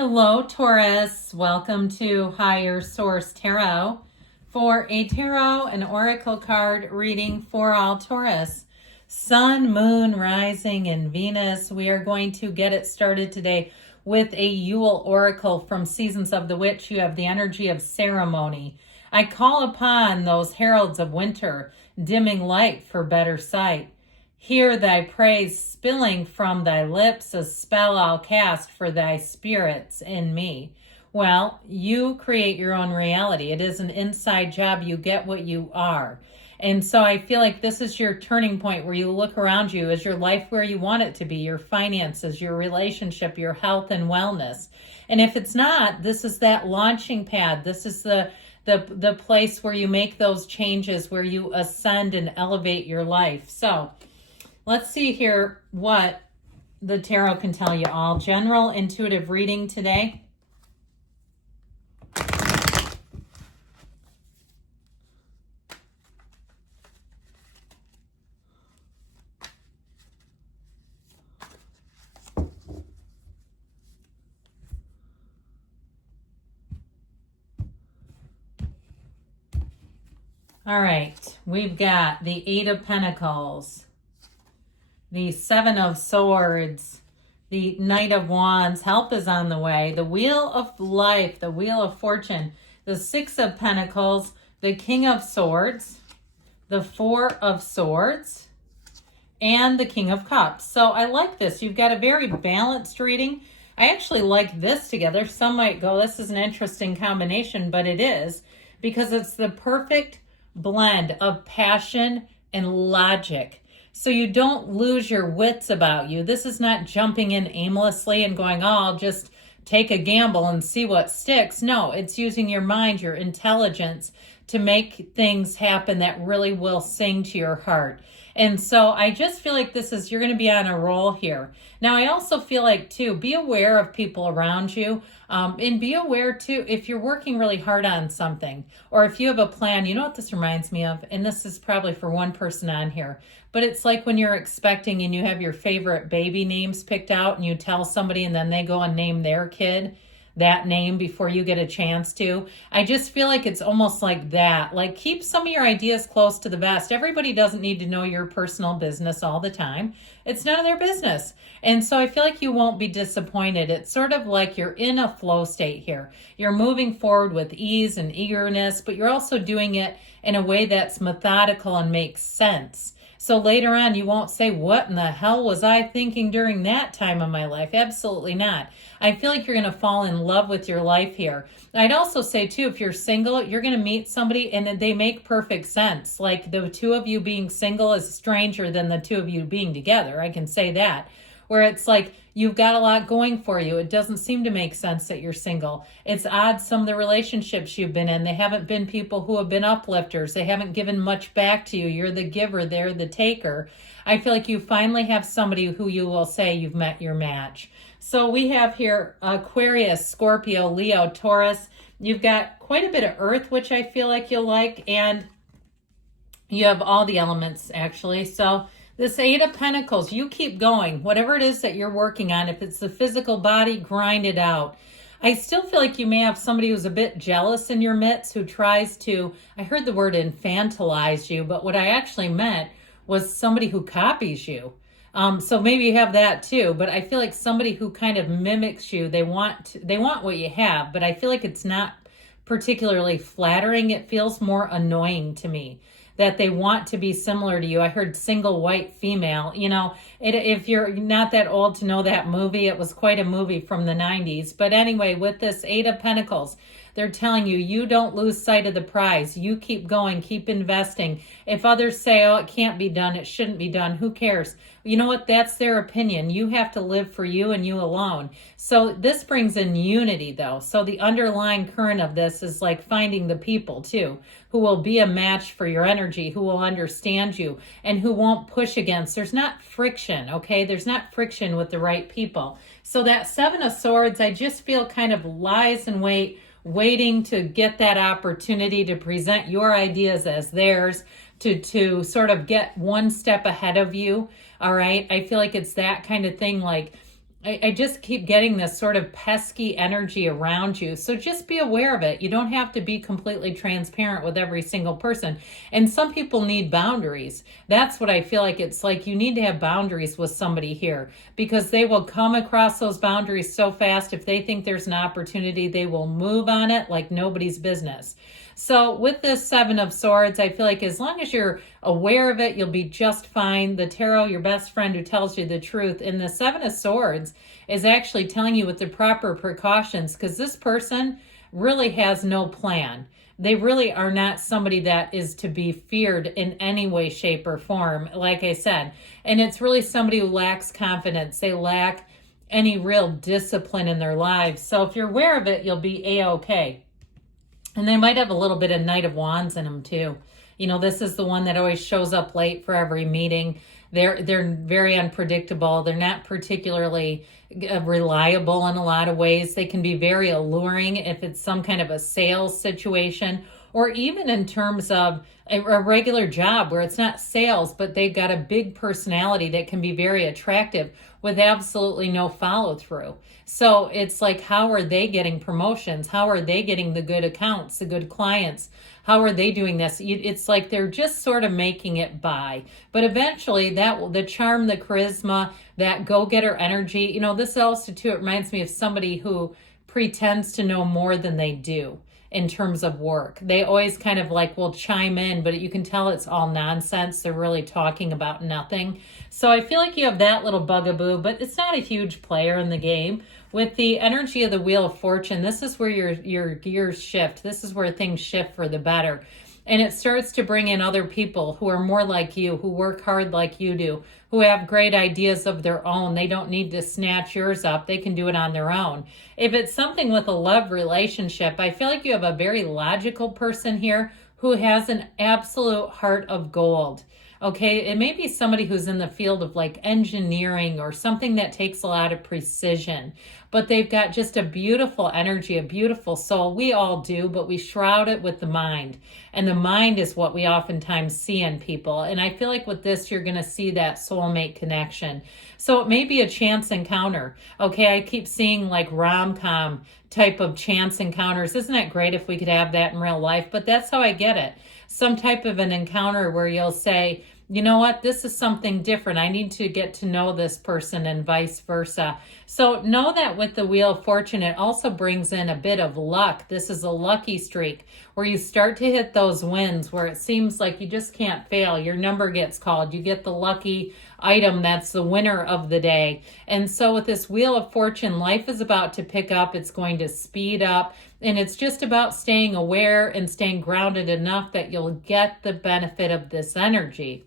Hello, Taurus. Welcome to Higher Source Tarot for a tarot and oracle card reading for all Taurus. Sun, Moon, Rising, and Venus. We are going to get it started today with a Yule oracle from Seasons of the Witch. You have the energy of ceremony. I call upon those heralds of winter, dimming light for better sight. Hear thy praise spilling from thy lips, a spell I'll cast for thy spirits in me. Well, you create your own reality. It is an inside job. You get what you are. And so I feel like this is your turning point where you look around you. Is your life where you want it to be? Your finances, your relationship, your health and wellness. And if it's not, this is that launching pad. This is the place where you make those changes, where you ascend and elevate your life. So let's see here what the tarot can tell you all. General intuitive reading today. All right, we've got the Eight of Pentacles, the Seven of Swords, the Knight of Wands. Help is on the way. The Wheel of Life, the Wheel of Fortune, the Six of Pentacles, the King of Swords, the Four of Swords, and the King of Cups. So I like this. You've got a very balanced reading. I actually like this together. Some might go, this is an interesting combination, but it is, because it's the perfect blend of passion and logic. So you don't lose your wits about you. This is not jumping in aimlessly and going, oh, I'll just take a gamble and see what sticks. No, it's using your mind, your intelligence to make things happen that really will sing to your heart. And so I just feel like you're going to be on a roll here. Now, I also feel like, too, be aware of people around you. And be aware, too, if you're working really hard on something, or if you have a plan. You know what this reminds me of? And this is probably for one person on here. But it's like when you're expecting and you have your favorite baby names picked out and you tell somebody and then they go and name their kid that name before you get a chance to. I just feel like it's almost like that. Like, keep some of your ideas close to the vest. Everybody doesn't need to know your personal business all the time. It's none of their business. And so I feel like you won't be disappointed. It's sort of like you're in a flow state here. You're moving forward with ease and eagerness, but you're also doing it in a way that's methodical and makes sense. So later on, you won't say, what in the hell was I thinking during that time of my life? Absolutely not. I feel like you're going to fall in love with your life here. I'd also say, too, if you're single, you're going to meet somebody and they make perfect sense. Like, the two of you being single is stranger than the two of you being together. I can say that. Where it's like you've got a lot going for you. It doesn't seem to make sense that you're single. It's odd, some of the relationships you've been in, they haven't been people who have been uplifters. They haven't given much back to you. You're the giver, they're the taker. I feel like you finally have somebody who you will say you've met your match. So we have here Aquarius, Scorpio, Leo, Taurus. You've got quite a bit of earth, which I feel like you'll like, and you have all the elements, actually. So this Eight of Pentacles, you keep going. Whatever it is that you're working on, if it's the physical body, grind it out. I still feel like you may have somebody who's a bit jealous in your midst who tries to, I heard the word infantilize you, but what I actually meant was somebody who copies you. So maybe you have that too, but I feel like somebody who kind of mimics you, they want what you have, but I feel like it's not particularly flattering. It feels more annoying to me that they want to be similar to you. I heard single white female. You know, if you're not that old to know that movie, it was quite a movie from the 90s. But anyway, with this Eight of Pentacles, they're telling you, you don't lose sight of the prize. You keep going, keep investing. If others say, oh, it can't be done, it shouldn't be done, who cares? You know what? That's their opinion. You have to live for you and you alone. So this brings in unity, though. So the underlying current of this is like finding the people, too, who will be a match for your energy, who will understand you, and who won't push against. There's not friction, okay? There's not friction with the right people. So that Seven of Swords, I just feel kind of lies in wait, waiting to get that opportunity to present your ideas as theirs, to sort of get one step ahead of you. All right. I feel like it's that kind of thing. Like, I just keep getting this sort of pesky energy around you. So just be aware of it. You don't have to be completely transparent with every single person. And some people need boundaries. That's what I feel like. It's like you need to have boundaries with somebody here, because they will come across those boundaries so fast. If they think there's an opportunity, they will move on it like nobody's business. So with this Seven of Swords, I feel like as long as you're aware of it, you'll be just fine. The tarot, your best friend who tells you the truth. And the Seven of Swords is actually telling you with the proper precautions, because this person really has no plan. They really are not somebody that is to be feared in any way, shape, or form, like I said. And it's really somebody who lacks confidence. They lack any real discipline in their lives. So if you're aware of it, you'll be A-okay. And they might have a little bit of Knight of Wands in them too. You know, this is the one that always shows up late for every meeting. They're very unpredictable. They're not particularly reliable in a lot of ways. They can be very alluring if it's some kind of a sales situation, or even in terms of a regular job where it's not sales, but they've got a big personality that can be very attractive with absolutely no follow through. So it's like, how are they getting promotions? How are they getting the good accounts, the good clients? How are they doing this? It's like they're just sort of making it by. But eventually that will, the charm, the charisma, that go-getter energy, you know, this also too, it reminds me of somebody who pretends to know more than they do in terms of work. They always kind of like will chime in, but you can tell it's all nonsense. They're really talking about nothing. So I feel like you have that little bugaboo, but it's not a huge player in the game. With the energy of the Wheel of Fortune, this is where your gears shift. This is where things shift for the better. And it starts to bring in other people who are more like you, who work hard like you do, who have great ideas of their own. They don't need to snatch yours up. They can do it on their own. If it's something with a love relationship, I feel like you have a very logical person here who has an absolute heart of gold. Okay, it may be somebody who's in the field of like engineering or something that takes a lot of precision, but they've got just a beautiful energy, a beautiful soul. We all do, but we shroud it with the mind. And the mind is what we oftentimes see in people. And I feel like with this, you're going to see that soulmate connection. So it may be a chance encounter. Okay, I keep seeing like rom-com type of chance encounters. Isn't it great if we could have that in real life? But that's how I get it. Some type of an encounter where you'll say, you know what, this is something different. I need to get to know this person, and vice versa. So know that with the Wheel of Fortune, it also brings in a bit of luck. This is a lucky streak where you start to hit those wins where it seems like you just can't fail. Your number gets called. You get the lucky item that's the winner of the day. And so with this Wheel of Fortune, life is about to pick up. It's going to speed up. And it's just about staying aware and staying grounded enough that you'll get the benefit of this energy.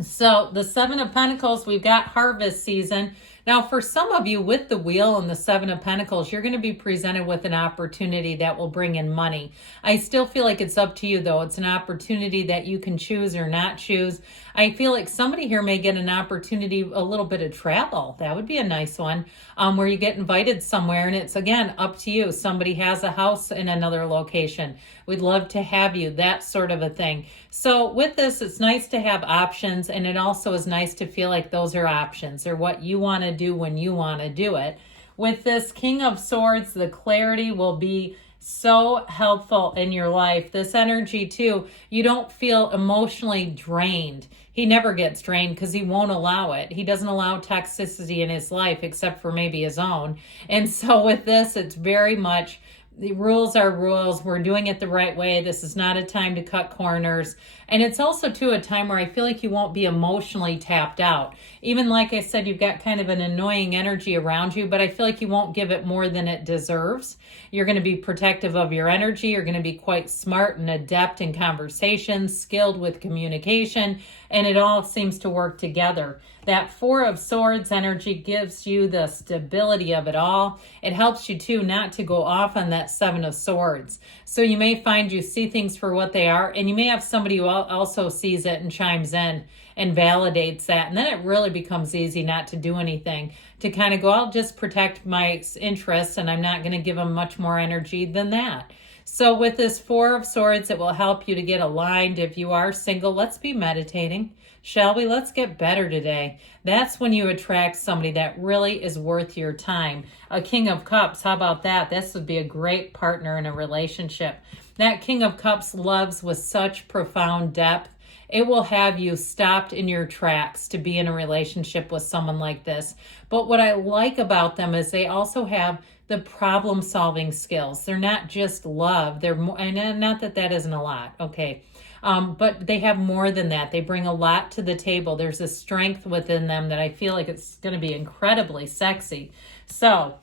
So the Seven of Pentacles, we've got harvest season. Now, for some of you with the Wheel and the Seven of Pentacles, you're going to be presented with an opportunity that will bring in money. I still feel like it's up to you, though. It's an opportunity that you can choose or not choose. I feel like somebody here may get an opportunity, a little bit of travel. That would be a nice one, where you get invited somewhere, and it's, again, up to you. Somebody has a house in another location. We'd love to have you, that sort of a thing. So with this, it's nice to have options, and it also is nice to feel like those are options, or what you want to do when you want to do it. With this King of Swords, the clarity will be so helpful in your life. This energy too, you don't feel emotionally drained. He never gets drained because he won't allow it. He doesn't allow toxicity in his life except for maybe his own. And so with this, it's very much, the rules are rules. We're doing it the right way. This is not a time to cut corners. And it's also, too, a time where I feel like you won't be emotionally tapped out. Even like I said, you've got kind of an annoying energy around you, but I feel like you won't give it more than it deserves. You're going to be protective of your energy. You're going to be quite smart and adept in conversations, skilled with communication, and it all seems to work together. That Four of Swords energy gives you the stability of it all. It helps you, too, not to go off on that Seven of Swords. So you may find you see things for what they are, and you may have somebody who also sees it and chimes in and validates that. And then it really becomes easy not to do anything, to kind of go, I'll just protect my interests, and I'm not going to give them much more energy than that. So with this Four of Swords, it will help you to get aligned. If you are single, let's be meditating. Shall we? Let's get better today. That's when you attract somebody that really is worth your time. A King of Cups, how about that? This would be a great partner in a relationship. That King of Cups loves with such profound depth. It will have you stopped in your tracks to be in a relationship with someone like this. But what I like about them is they also have the problem-solving skills. They're not just love. They're more, and not that that isn't a lot, okay. But they have more than that. They bring a lot to the table. There's a strength within them that I feel like it's going to be incredibly sexy. So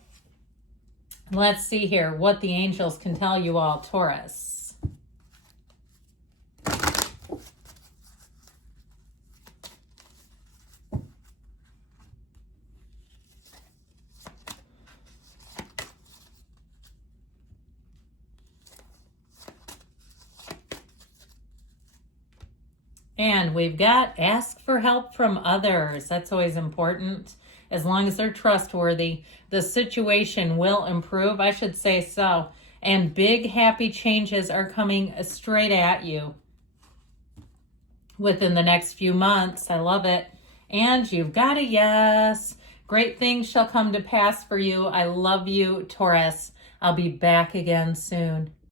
let's see here what the angels can tell you all, Taurus. And we've got ask for help from others. That's always important. As long as they're trustworthy, the situation will improve. I should say so. And big happy changes are coming straight at you within the next few months. I love it. And you've got a yes. Great things shall come to pass for you. I love you, Taurus. I'll be back again soon.